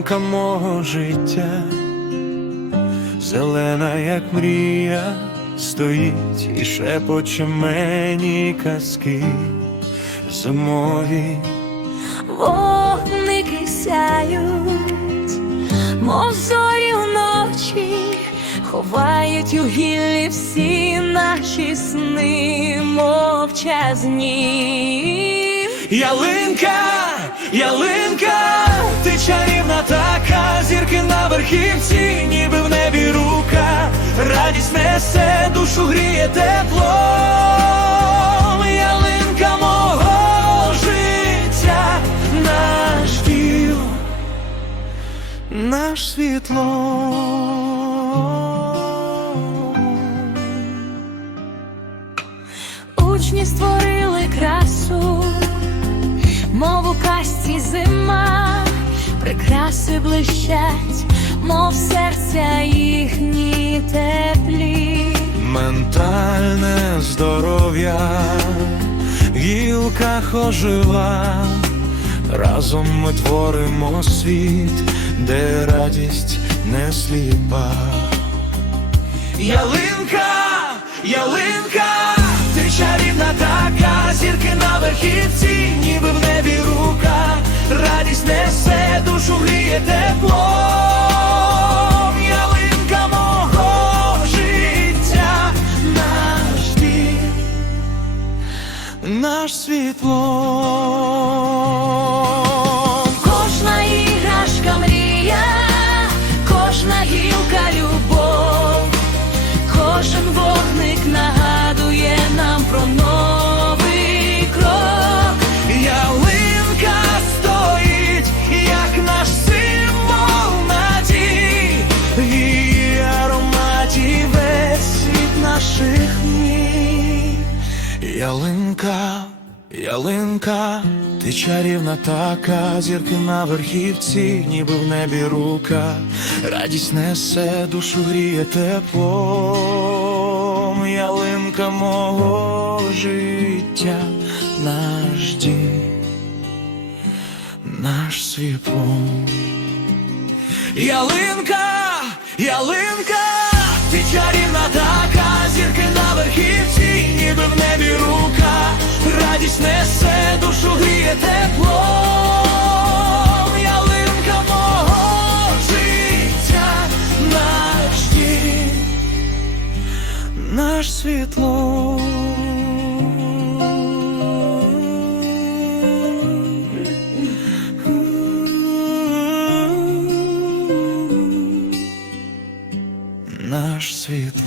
ялинка мого життя, зелена, як мрія, стоїть і шепоче мені казки зимові. Вогники сяють, мов зорі вночі, ховають у гіллі всі наші сни мовчазні. Ялинка, ялинка, чарівна така, зірки на верхівці, ніби в небі рука, радість несе, душу гріє теплом. Ялинка мого життя, наш дім, наш світло. Учні створили красу, мов у казці зима, прикраси блищать, мов серця їхні теплі. Ментальне здоров'я, в гілках ожила, разом ми творимо світ, де радість не сліпа. Ялинка, ялинка, ти чарівна така, зірки на верхівці, наш світло. Кожна іграшка мрія, кожна гілка любов, кожен вогник нагадує нам про новий крок. Ялинка стоїть, як наш символ надій, її ароматі весь світ наших днів. Ялинка, ялинка, ти чарівна така, зірки на верхівці, ніби в небі рука, радість несе, душу гріє теплом, ялинка мого життя, наш дім, наш світло. Ялинка, ялинка, світло. Наш світло.